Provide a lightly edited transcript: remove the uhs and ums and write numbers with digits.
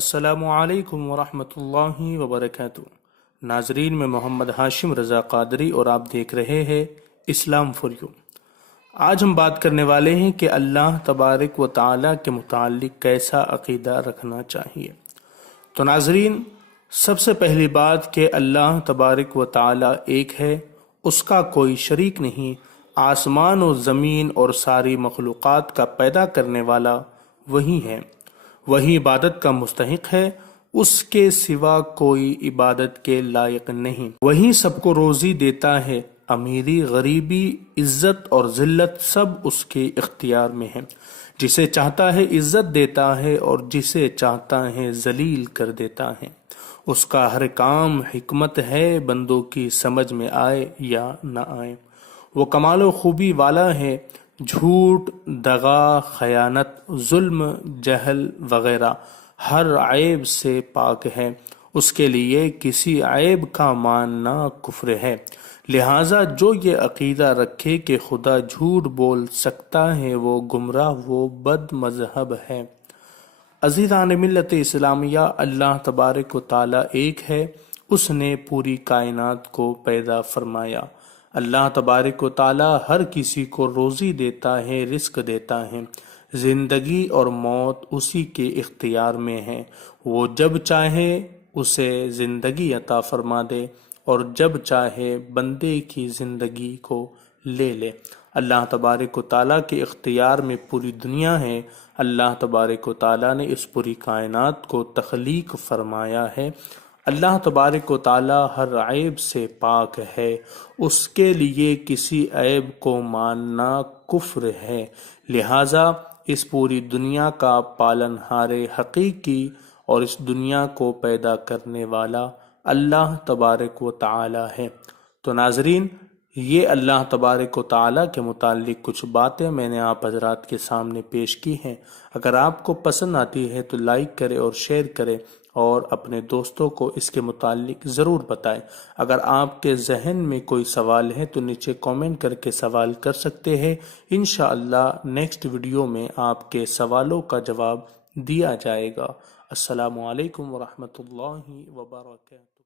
السلام علیکم ورحمۃ اللہ وبرکاتہ۔ ناظرین، میں محمد ہاشم رضا قادری اور آپ دیکھ رہے ہیں اسلام فور یو۔ آج ہم بات کرنے والے ہیں کہ اللہ تبارک و تعالیٰ کے متعلق کیسا عقیدہ رکھنا چاہیے۔ تو ناظرین، سب سے پہلی بات کہ اللہ تبارک و تعالیٰ ایک ہے، اس کا کوئی شریک نہیں، آسمان و زمین اور ساری مخلوقات کا پیدا کرنے والا وہی ہے، وہی عبادت کا مستحق ہے، اس کے سوا کوئی عبادت کے لائق نہیں۔ وہی سب کو روزی دیتا ہے، امیری غریبی عزت اور ذلت سب اس کے اختیار میں ہے، جسے چاہتا ہے عزت دیتا ہے اور جسے چاہتا ہے ذلیل کر دیتا ہے۔ اس کا ہر کام حکمت ہے، بندوں کی سمجھ میں آئے یا نہ آئے۔ وہ کمال و خوبی والا ہے، جھوٹ، دغا، خیانت، ظلم، جہل وغیرہ ہر عیب سے پاک ہے۔ اس کے لیے کسی عیب کا ماننا کفر ہے۔ لہٰذا جو یہ عقیدہ رکھے کہ خدا جھوٹ بول سکتا ہے، وہ گمراہ، وہ بد مذہب ہے۔ عزیزان ملت اسلامیہ، اللہ تبارک و تعالیٰ ایک ہے، اس نے پوری کائنات کو پیدا فرمایا۔ اللہ تبارک و تعالیٰ ہر کسی کو روزی دیتا ہے، رزق دیتا ہے، زندگی اور موت اسی کے اختیار میں ہے۔ وہ جب چاہے اسے زندگی عطا فرما دے اور جب چاہے بندے کی زندگی کو لے لے۔ اللہ تبارک و تعالیٰ کے اختیار میں پوری دنیا ہے۔ اللہ تبارک و تعالیٰ نے اس پوری کائنات کو تخلیق فرمایا ہے۔ اللہ تبارک و تعالیٰ ہر عیب سے پاک ہے، اس کے لیے کسی عیب کو ماننا کفر ہے۔ لہٰذا اس پوری دنیا کا پالنہار حقیقی اور اس دنیا کو پیدا کرنے والا اللہ تبارک و تعالیٰ ہے۔ تو ناظرین، یہ اللہ تبارک و تعالیٰ کے متعلق کچھ باتیں میں نے آپ حضرات کے سامنے پیش کی ہیں۔ اگر آپ کو پسند آتی ہے تو لائک کریں اور شیئر کریں اور اپنے دوستوں کو اس کے متعلق ضرور بتائیں۔ اگر آپ کے ذہن میں کوئی سوال ہے تو نیچے کامنٹ کر کے سوال کر سکتے ہیں۔ انشاءاللہ نیکسٹ ویڈیو میں آپ کے سوالوں کا جواب دیا جائے گا۔ السلام علیکم ورحمۃ اللہ وبرکاتہ۔